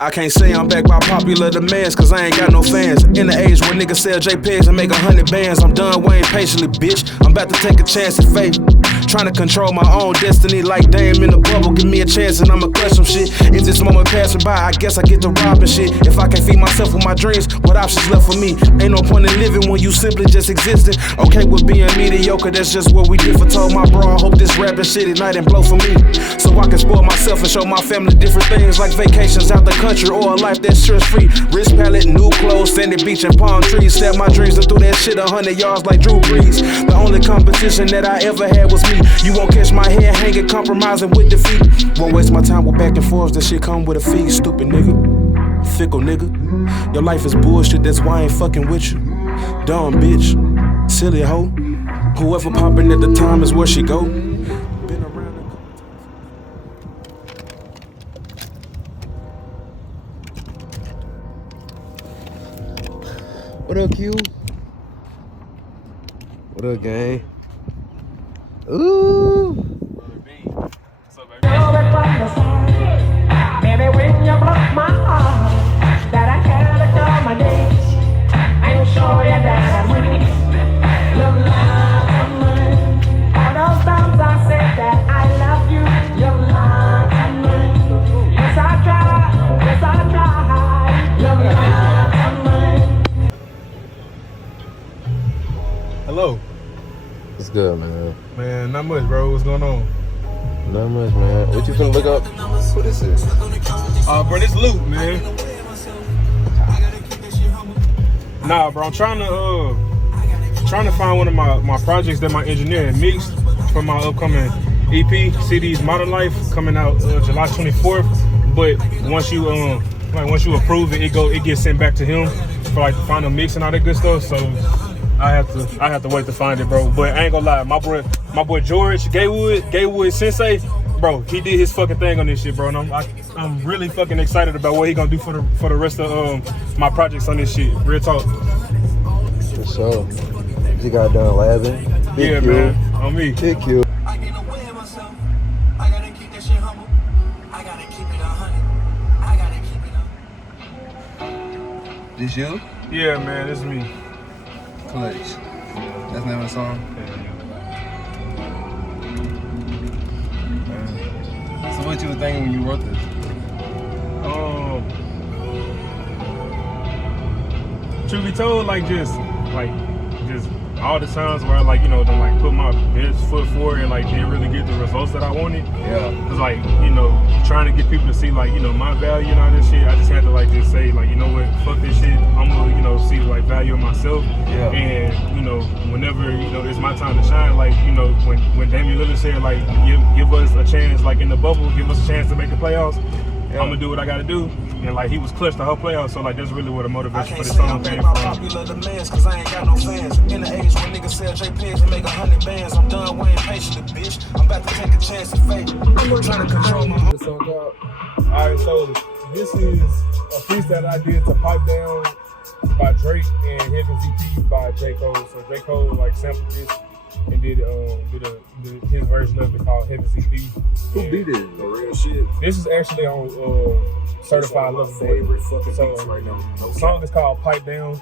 I can't say I'm back by popular demands, cause I ain't got no fans. In the age where niggas sell JPEGs and make 100 bands, I'm done waiting patiently, bitch. I'm about to take a chance at fate. Trying to control my own destiny like Dame in the bubble. Give me a chance and I'ma clutch some shit. If this moment passing by, I guess I get to robbing shit. If I can't feed myself with my dreams, what options left for me? Ain't no point in living when you simply just existing. Okay with being mediocre, that's just what we did for. Told my bro, I hope this rapping shit ignite and blow for me, so I can spoil myself and show my family different things, like vacations out the country or a life that's stress-free. Wrist palette, new clothes, sandy beach and palm trees. Set my dreams and threw that shit 100 yards like Drew Brees. The only competition that I ever had was me. You won't catch my head hanging, compromising with defeat. Won't waste my time with back and forth, that shit come with a fee. Stupid nigga, fickle nigga. Your life is bullshit, that's why I ain't fucking with you. Dumb bitch, silly hoe. Whoever poppin' at the time is where she go. What up, Q? What up, gang? Ooh. Baby, when you broke my heart, that I had to call my days, I'm sure you that I win. Your love of mine. All those times I said that I love you, your love of mine. Yes, I tried, your love of mine. Hello. What's good, man? Man, not much, bro. What's going on? Not much, man. What you finna look up? What is this? Bro, this loot, man. Nah, bro, I'm trying to find one of my projects that my engineer had mixed for my upcoming EP, CD's Modern Life, coming out July 24th. But once you approve it, it gets sent back to him for like the final mix and all that good stuff. So I have to wait to find it, bro. But I ain't gonna lie, my boy George Gaywood Sensei, bro, he did his fucking thing on this shit, bro. And I'm really fucking excited about what he gonna do for the rest of my projects on this shit. Real talk. For sure. You got done labbing. Yeah, Q. man. On me. Big Q. I get away with myself. I gotta keep that shit humble. I gotta keep it 100. I gotta keep it up. This you? Yeah, man, it's me. Clutch. That's the name of the song? So what you were thinking when you wrote this? Truth be told, just all the times where I done put my best foot forward and didn't really get the results that I wanted. Yeah. Cause trying to get people to see my value and all this shit, I just had to just say you know what, fuck this shit. I'm gonna see value in myself. Yeah. And whenever it's my time to shine, when Damian Lillard said give us a chance in the bubble, give us a chance to make the playoffs. Yeah. I'm gonna do what I gotta do. And he was clutch the whole playoff, so that's really where the motivation for this song came from. Popular demands, cause I ain't got no fans. In the age when niggas sell JPEGs and make 100 bands, I'm done waiting patiently, bitch. I'm about to take a chance at fate. I'm trying to control my own. Song called. Alright, so this is a piece that I did to Pipe Down by Drake and Heaven's EP by J. Cole. So J. Cole sampled this and did his version of it called Heaven's EP. Who beat it? The real shit. This is actually on Certified Lover Boy. Favorite fucking So beats right now. the song is called Pipe Down,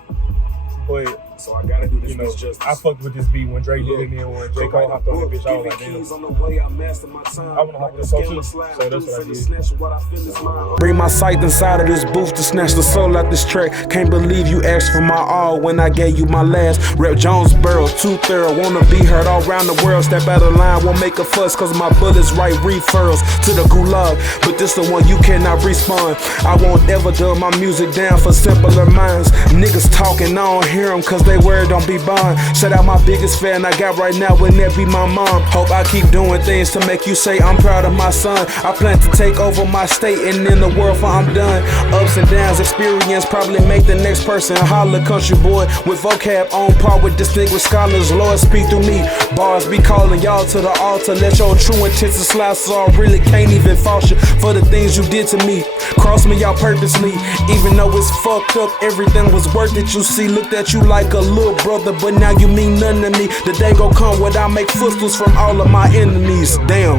but So I gotta do this You know, bitch justice. I fucked with this beat when Drake did it, and then when J. Cole hopped on the bitch, I was like, damn. I wanna hop this song too. So that's what I did. Bring my sight inside of this booth to snatch the soul out this track. Can't believe you asked for my all when I gave you my last. Rep Jonesboro, too thorough, wanna be heard all around the world. Step out of line, won't make a fuss, cause my bullets write referrals to the gulag. But this the one you cannot respond. I won't ever dumb my music down for simpler minds. Niggas talking, I don't hear them cause they worried don't be bond. Shout out my biggest fan I got right now, would that be my mom. Hope I keep doing things to make you say I'm proud of my son. I plan to take over my state and in the world for I'm done. Ups and downs, experience probably make the next person holler. Country boy with vocab on par with distinguished scholars. Lord speak through me, bars be calling y'all to the altar. Let your true intentions slide so I really can't even fault you for the things you did to me. Cross me out purposely, even though it's fucked up, everything was worth it. You see, looked at you like a little brother, but now you mean nothing to me. The day gon' come when I make footstools from all of my enemies. Damn.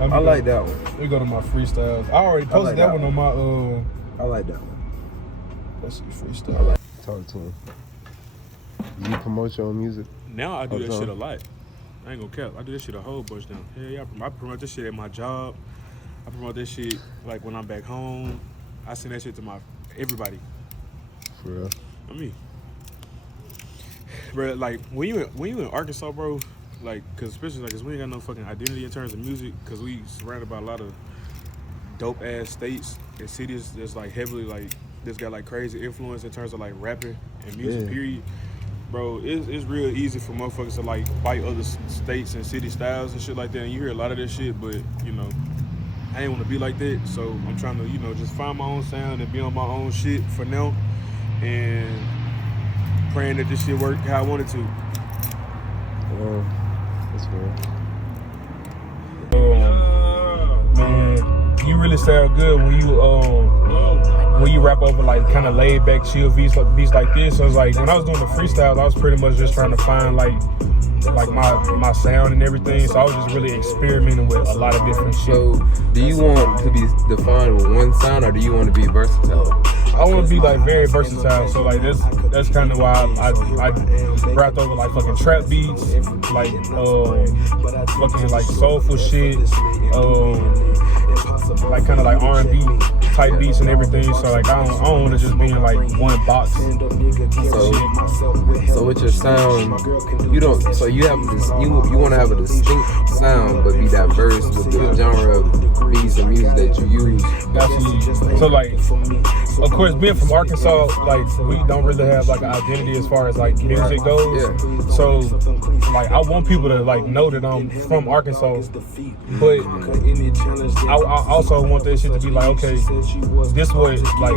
I like that one. We go to my freestyles. I already posted like that that one on my I like that one. let's see, freestyle. Talk to him. You promote your own music? Now I do Oh, that no. shit a lot. I ain't gonna cap. I do that shit a whole bunch now. Hell yeah, I promote this shit at my job. I promote that shit like when I'm back home. I send that shit to everybody. For real? I mean, bro, like when you in Arkansas, bro, like, cause especially like, cause we ain't got no fucking identity in terms of music, cause we surrounded by a lot of dope ass states and cities that's like heavily like that's got like crazy influence in terms of like rapping and music. Yeah. Period. Bro, it's real easy for motherfuckers to like bite other states and city styles and shit like that. And you hear a lot of that shit, but you know, I ain't want to be like that. So I'm trying to, you know, just find my own sound and be on my own shit for now, and praying that this shit work how I want it to. That's real. Man, you really sound good when you rap over like kind of laid back chill beats like this. So it's like when I was doing the freestyles, I was pretty much just trying to find like my sound and everything. So I was just really experimenting with a lot of different shit. So, do you want to be defined with one sound, or do you want to be versatile? I want to be like very versatile. So like that's kind of why I rapped over like fucking trap beats, like fucking like soulful shit, like kind of like R&B type beats and everything. So like I don't want to just be in like one box. So with your sound, you don't. So you have this. You want to have a distinct sound, but be diverse with the genre of beats and music that you use. Absolutely. So like, of course, being from Arkansas, like we don't really have like an identity as far as like music goes. Yeah. So like I want people to like know that I'm from Arkansas, but I also want that shit to be like, okay, this what like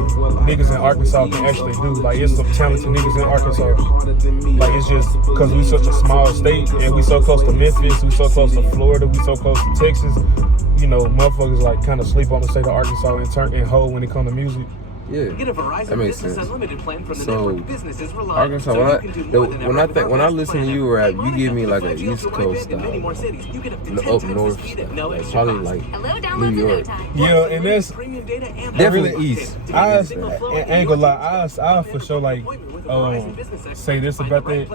niggas in Arkansas can actually do. Like it's some talented niggas in Arkansas. Like it's just because we such a small state and we so close to Memphis, we so close to Florida, we so close to Texas. You know, motherfuckers like kind of sleep on the state of Arkansas and hold when it comes to music. Yeah, Get a Verizon that makes Business sense. Unlimited plan from the So, network businesses rely on. Arkansas, So you can do more than ever with our when I best listen to plan you ever. rap, Hey, you Monica, give me like an 5G East to Coast in many more style, cities. You get up to 10 up times the north, speed at no like, extra probably cost. like Hello, New downloads in no York. time. Yeah, and that's Premium data and Definitely really- East. I ain't gonna lie, I for sure like say this about that.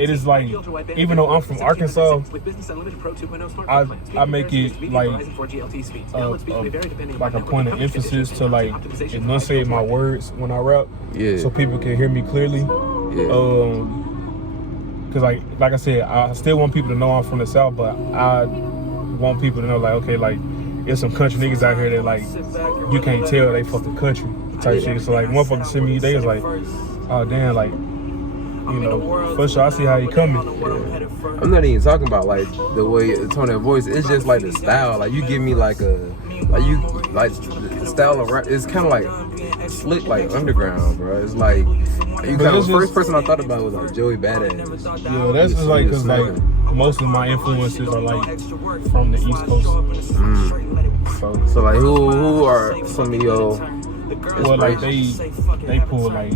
It is like, even though I'm from Arkansas, I make it like a point of emphasis to like enunciate my words when I rap, Yeah. so people can hear me clearly. Yeah. Cause like I said, I still want people to know I'm from the South, but I want people to know like, okay, like there's some country niggas out here that like you can't tell they fucking country type shit. So like motherfuckers see me, they was like, oh damn, like, you know, for sure I see how you coming. I'm not even talking about like the way it's on that voice. It's just like the style. Like you give me like the style of rap. It's kind of like slick, like underground, bro. It's like you kind of first person I thought about was like Joey Badass. Yeah, that's just like because like most of my influences are like from the East Coast. So like who are some of your Well, like inspirations? they pull like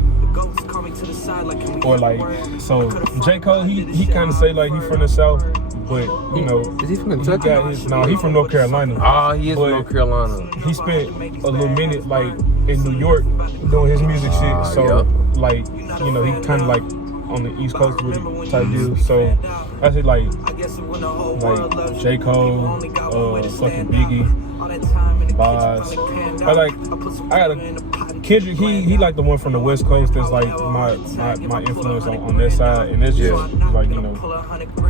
or like, so J. Cole, he kind of say like he from the South, but you know, Is he from Kentucky? He from North Carolina. Oh, he is from North Carolina. He spent a little minute like in New York doing his music shit, so like, you know, he kind of like on the East Coast with it type deal. So I said like J. Cole, fucking Biggie, Boz. I got a Kendrick. He like the one from the West Coast that's like my influence on that side, and it's just like, you know,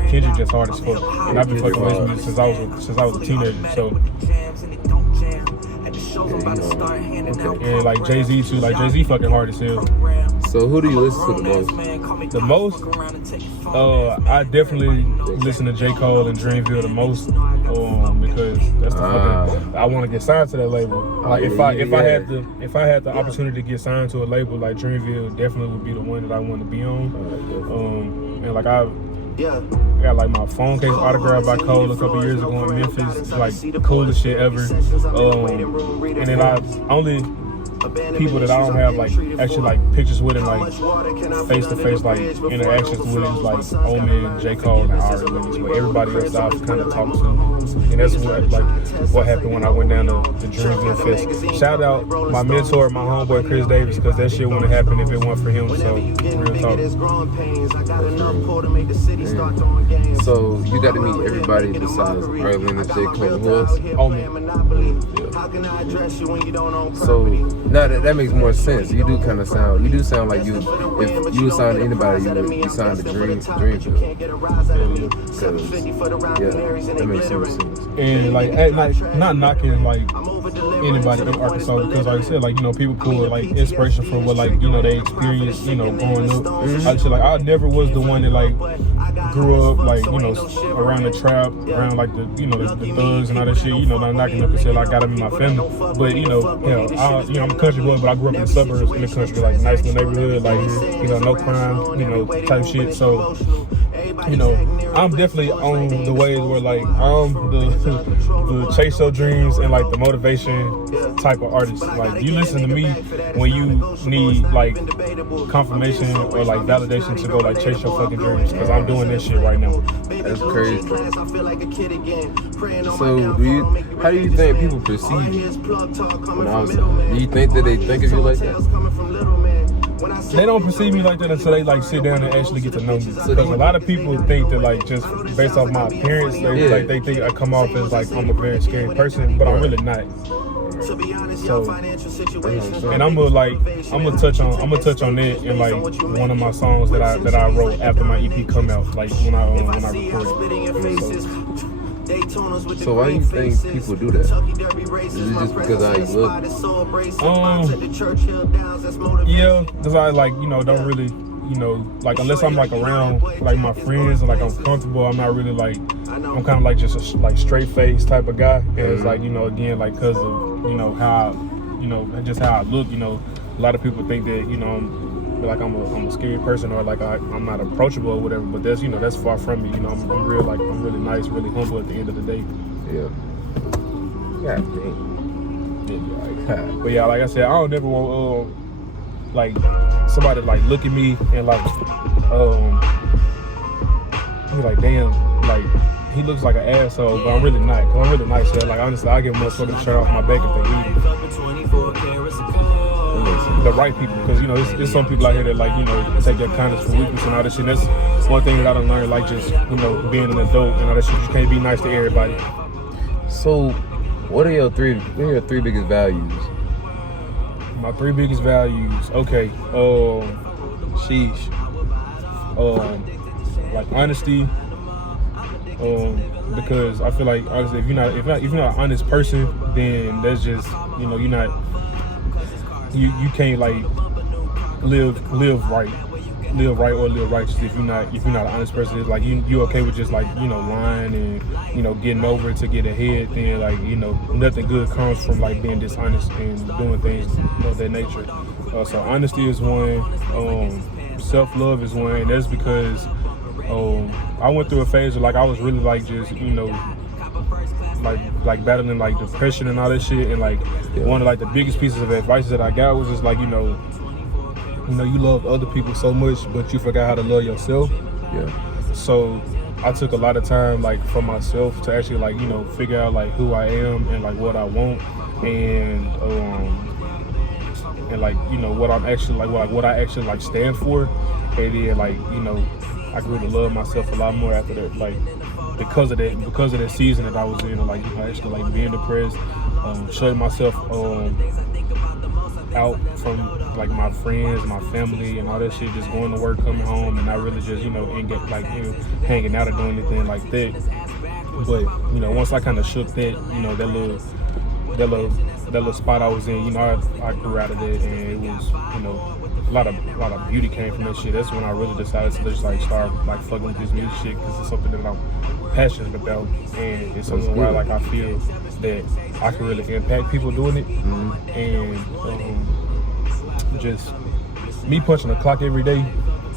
Kendrick just hard as fuck, and I've been fucking with his music since I was a teenager. So. And like Jay-Z too, like Jay-Z fucking hard as hell. So who do you listen to the most? The most? I definitely listen to J. Cole and Dreamville the most, because that's the fucking, I want to get signed to that label. Like if I had the opportunity to get signed to a label, like Dreamville definitely would be the one that I want to be on. And like I got like my phone case autographed by Cole a couple years ago in Memphis. It's like the coolest shit ever. And then I only people that I don't have like actually like pictures with and like face to face like interactions with is like Omen, J. Cole, and R. Williams. But everybody else I've kind of talked to, and that's what happened when I went down to Dreamville Fest. Shout out my mentor, my homeboy Chris Davis, because that shit wouldn't happen if it weren't for him. So real talk. So you got to meet everybody besides R. Williams, J. Cole. Who else? Omen. So now that makes more sense. You do sound like you. If you would sign to anybody, you sign to Dreamville. That makes more sense. And like not knocking like anybody in Arkansas, because like I said, like, you know, people pull like inspiration from what, like, you know, they experienced, you know, growing up. I said, like, I never was the one that like grew up like, you know, around the trap, around like the, you know, the thugs and all that shit, you know, not knocking up and saying like I got them in my family. But you know, I'm a country boy, but I grew up in the suburbs in the country, like nice little neighborhood, like, you know, no crime, you know, type shit. So, you know, I'm definitely on the ways where like I'm the chase your dreams and like the motivation type of artist. Like, you listen to me when you need like confirmation or like validation to go like chase your fucking dreams, because I'm doing this shit right now. That's crazy. So how do you think people perceive you when outside? Do you think that they think of you like that? They don't perceive me like that until they like sit down and actually get to know me. Because a lot of people think that like just based off my appearance, they think I come off as like I'm a very scary person, but I'm really not. So, and I'm gonna touch on that in like one of my songs that I wrote after my EP come out, like when I recorded. So why do you think people do that? Is it just because I look? Yeah, because I like, you know, don't really, you know, like unless I'm like around like my friends and like I'm comfortable, I'm not really like, I'm kind of like just a like straight face type of guy. And it's like, you know, again, like because of, you know, how, you know, just how I look, you know, a lot of people think that, you know, like I'm a scary person or like I'm not approachable or whatever, but that's, you know, that's far from me. You know, I'm really nice, really humble at the end of the day. Yeah. God dang. Yeah, but yeah, like I said, I don't ever want like somebody to like look at me and like be like, damn, like he looks like an asshole, but I'm really not, because I'm really nice. So like honestly, I give a motherfucker a shirt off my back if they need it. The right people, because, you know, there's some people out here that like, you know, take their kindness for weakness and all that shit. And that's one thing that I done learned, like just, you know, being an adult and all that shit. You can't be nice to everybody. So what are your three biggest values? My three biggest values, okay, like honesty, because I feel like honestly, if you're not an honest person, then that's just, you know, you can't like live right or live righteous if you're not an honest person. It's like you okay with just like, you know, lying and, you know, getting over it to get ahead, then like, you know, nothing good comes from like being dishonest and doing things of that nature. So honesty is one, self-love is one, and that's because I went through a phase where like I was really like just, you know, like battling like depression and all that shit, and like one of like the biggest pieces of advice that I got was just like, you know, you know, you love other people so much, but you forgot how to love yourself. Yeah. So I took a lot of time, like, for myself to actually, like, you know, figure out, like, who I am and, like, what I want, and like, you know, what I'm actually, like, what I actually, like, stand for. And then, like, you know, I grew to love myself a lot more after that, like, because of that season that I was in, like, you know, actually, like, being depressed, shutting myself out from, like, my friends, my family, and all that shit, just going to work, coming home, and not really just, you know, and get, like, you know, hanging out or doing anything like that. But, you know, once I kind of shook that, you know, that little spot I was in, you know, I grew out of that, and it was, you know, a lot of beauty came from that shit. That's when I really decided to just, like, start, like, fucking with this music shit, because it's something that I'm passionate about, and it's something where, like, I feel that I can really impact people doing it. And just me punching the clock every day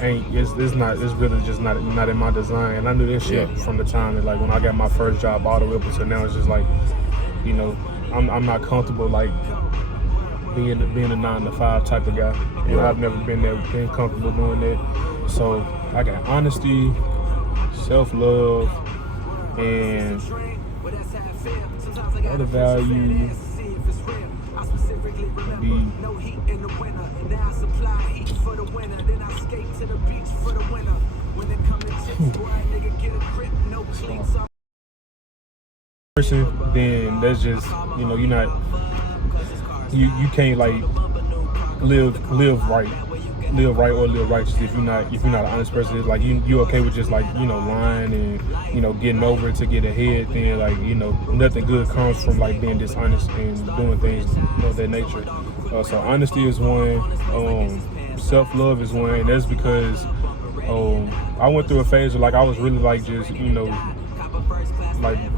it's really just not in my design. And I knew this shit from the time that, like, when I got my first job all the way up until now, it's just like, you know, I'm not comfortable, like, being a 9-to-5 type of guy. You know, I've never been comfortable doing that. So I got honesty, self-love, and other value. Person, then that's just, you know, you can't, like, live right or live righteous if you're not an honest person. It's like you okay with just, like, you know, lying and, you know, getting over it to get ahead. Then, like, you know, nothing good comes from, like, being dishonest and doing things of that nature. So honesty is one, self-love is one, and that's because I went through a phase where, like, I was really, like, just, you know,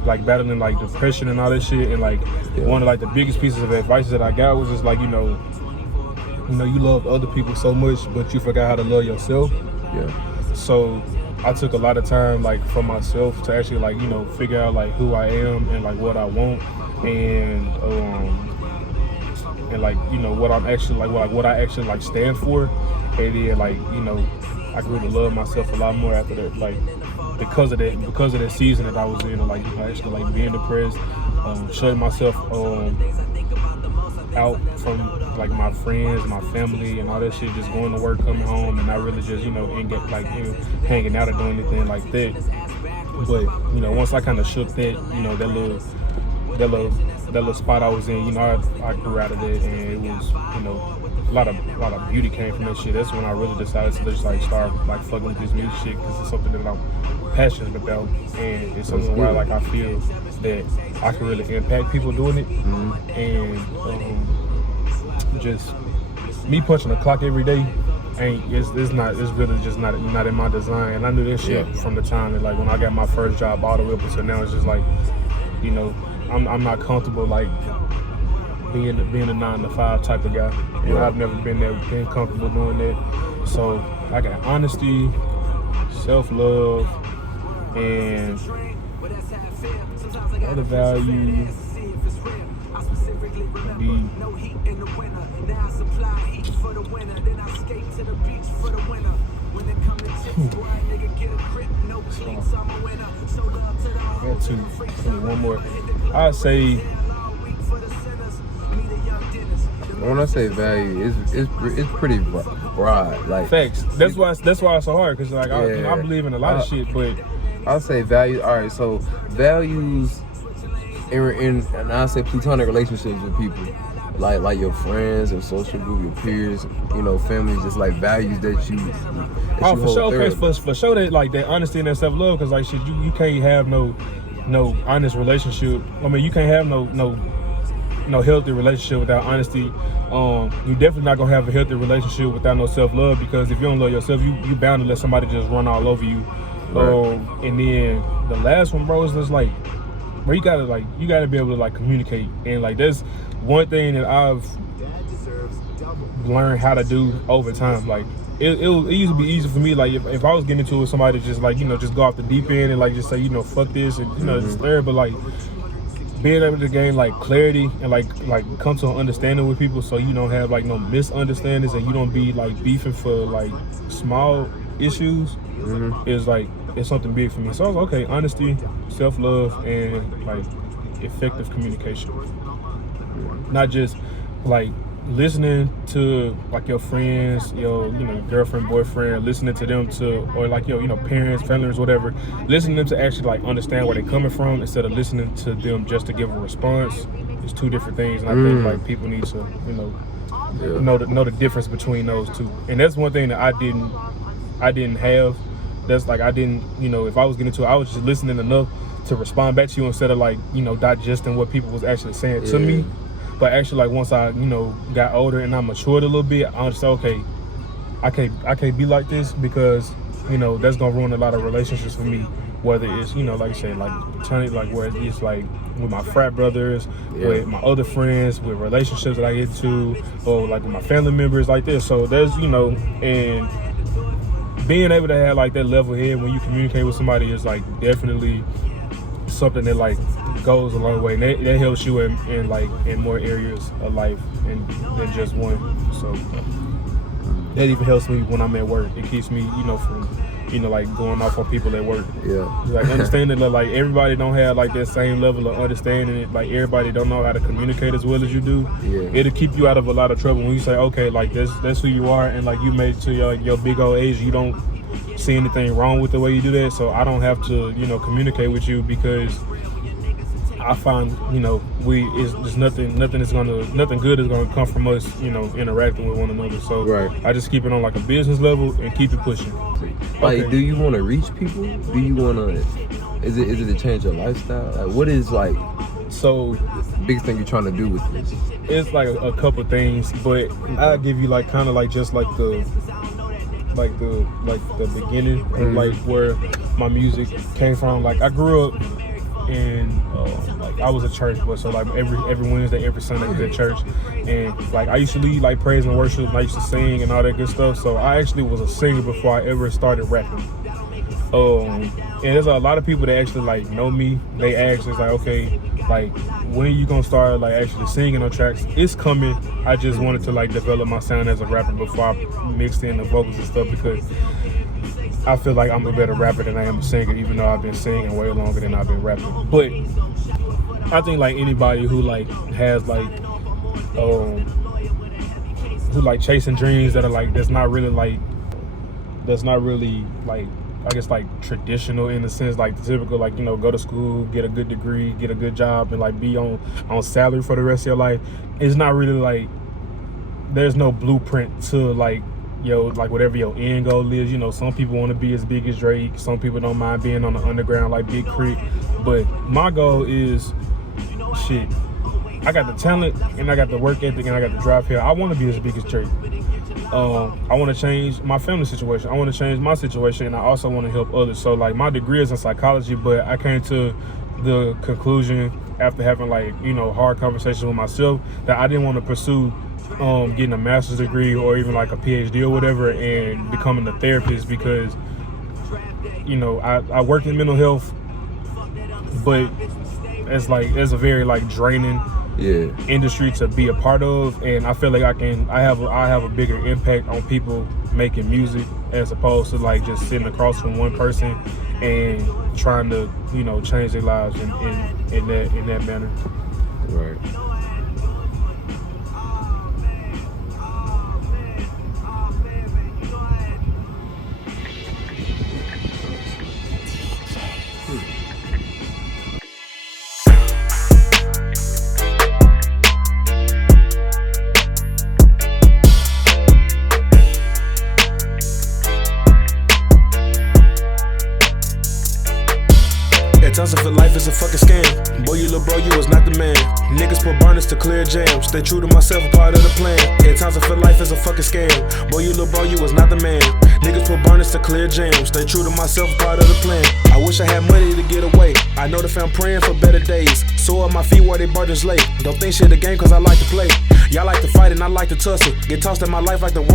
like battling, like, depression and all that shit, and, like, one of, like, the biggest pieces of advice that I got was just, like, you know, you love other people so much, but you forgot how to love yourself. Yeah. So I took a lot of time, like, for myself to actually, like, you know, figure out, like, who I am and, like, what I want, and like, you know, what I'm actually, like, what I actually, like, stand for. And then, like, you know, I grew to love myself a lot more after that, like, because of that season that I was in, like, you know, actually, like, being depressed, shutting myself out from, like, my friends, my family, and all that shit, just going to work, coming home, and not really just, you know, and get, like, you know, hanging out or doing anything like that. But, you know, once I kind of shook that, you know, that little spot I was in, you know, I grew out of that, and it was, you know, a lot of beauty came from that shit. That's when I really decided to just, like, start, like, fucking with this music shit, because it's something that I'm passionate about, and it's something where, like, I feel that I can really impact people doing it. And just me punching the clock every day it's really just not in my design. And I knew this shit from the time that, like, when I got my first job all the way up until now, it's just like, you know, I'm not comfortable, like, being a 9-to-5 type of guy. You know, I've never been comfortable doing that. So I got honesty, self-love, and other value. One more. I'd say, when I say value, it's pretty broad. Like, facts. That's why it's so hard, because, like, I believe in a lot of shit, but I'll say value. All right, so values in and I'll say platonic relationships with people, like your friends or social group, your peers, you know, family, just like values that you. For sure. Okay, for sure that, like, that honesty and that self-love, because, like, shit, you can't have no honest relationship. I mean, you can't have no healthy relationship without honesty. You definitely not gonna have a healthy relationship without no self-love, because if you don't love yourself, you bound to let somebody just run all over you. Right. And then the last one, bro, is just like, bro, you gotta be able to, like, communicate. And, like, that's one thing that I've learned how to do over time. Like, it used to be easy for me, like, if I was getting into it with somebody, just, like, you know, just go off the deep end and, like, just say, you know, fuck this, and, you know, just there. But, like, being able to gain like clarity and like come to an understanding with people, so you don't have like no misunderstandings and you don't be like beefing for like small issues, is like, it's something big for me. So I was like, okay, honesty, self-love, and like effective communication. Not just like listening to like your friends, your girlfriend, boyfriend, listening to them or like your parents, families, whatever. Listening to them to actually like understand where they're coming from instead of listening to them just to give a response. It's two different things, and I think like people need to know the difference between those two. And that's one thing that I didn't have. That's like, I didn't, if I was getting to it, I was just listening enough to respond back to you instead of like digesting what people was actually saying to me. But actually, like, once I, got older and I matured a little bit, I understand, okay, I can't be like this, because, that's gonna ruin a lot of relationships for me. Whether it's, like I said, like turning, like where it's like with my frat brothers, with my other friends, with relationships that I get to, or like with my family members like this. So there's, and being able to have like that level head when you communicate with somebody is like definitely something that like goes a long way, and that helps you in more areas of life than just one. So that even helps me when I'm at work. It keeps me, from like going off on people at work. Like understanding that like everybody don't have like that same level of understanding it. Like everybody don't know how to communicate as well as you do. It'll keep you out of a lot of trouble when you say, okay, like that's who you are, and like you made it to your big old age, you don't see anything wrong with the way you do that, so I don't have to communicate with you, because I find it's just nothing good is gonna come from us interacting with one another. So I just keep it on like a business level and keep it pushing. Like, do you want to reach people? Do you want to? Is it to change your lifestyle? Like, what is like? So the biggest thing you're trying to do with this? It's like a couple things, but I'll give you like kind of like just like the beginning of like where my music came from. Like I grew up in like I was a church boy, so like every Wednesday, every Sunday I was at church, and like I used to lead like praise and worship, and I used to sing and all that good stuff. So I actually was a singer before I ever started rapping. And there's a lot of people that actually like know me. They ask, it's like, okay, like when are you gonna start like actually singing on tracks? It's coming. I just wanted to like develop my sound as a rapper before I mixed in the vocals and stuff, because I feel like I'm a better rapper than I am a singer, even though I've been singing way longer than I've been rapping. But I think like anybody who like has like who like chasing dreams that are like that's not really like I guess like traditional in the sense, like the typical like go to school, get a good degree, get a good job, and like be on salary for the rest of your life. It's not really like, there's no blueprint to like like whatever your end goal is. Some people want to be as big as Drake, some people don't mind being on the underground like Big Crit, but my goal is shit, I got the talent and I got the work ethic and I got the drive here. I want to be as big as Drake. I want to change my family situation. I want to change my situation, and I also want to help others. So like my degree is in psychology, but I came to the conclusion after having like hard conversations with myself that I didn't want to pursue getting a master's degree or even like a PhD or whatever and becoming a therapist, because I work in mental health, but it's a very like draining industry to be a part of, and I feel like I have a bigger impact on people making music as opposed to like just sitting across from one person and trying to change their lives in that manner. Right. Times I feel life is a fucking scam. Boy, you little bro, you was not the man. Niggas put burners to clear jams. Stay true to myself, a part of the plan. At times I feel life is a fucking scam. Boy, you little bro, you was not the man. Niggas put burners to clear jams. Stay true to myself, a part of the plan. I wish I had money to get away. I know that I'm praying for better days. Sore on my feet while they burdens lay. Don't think shit a game cause I like to play. Y'all like to fight and I like to tussle. Get tossed in my life like the world.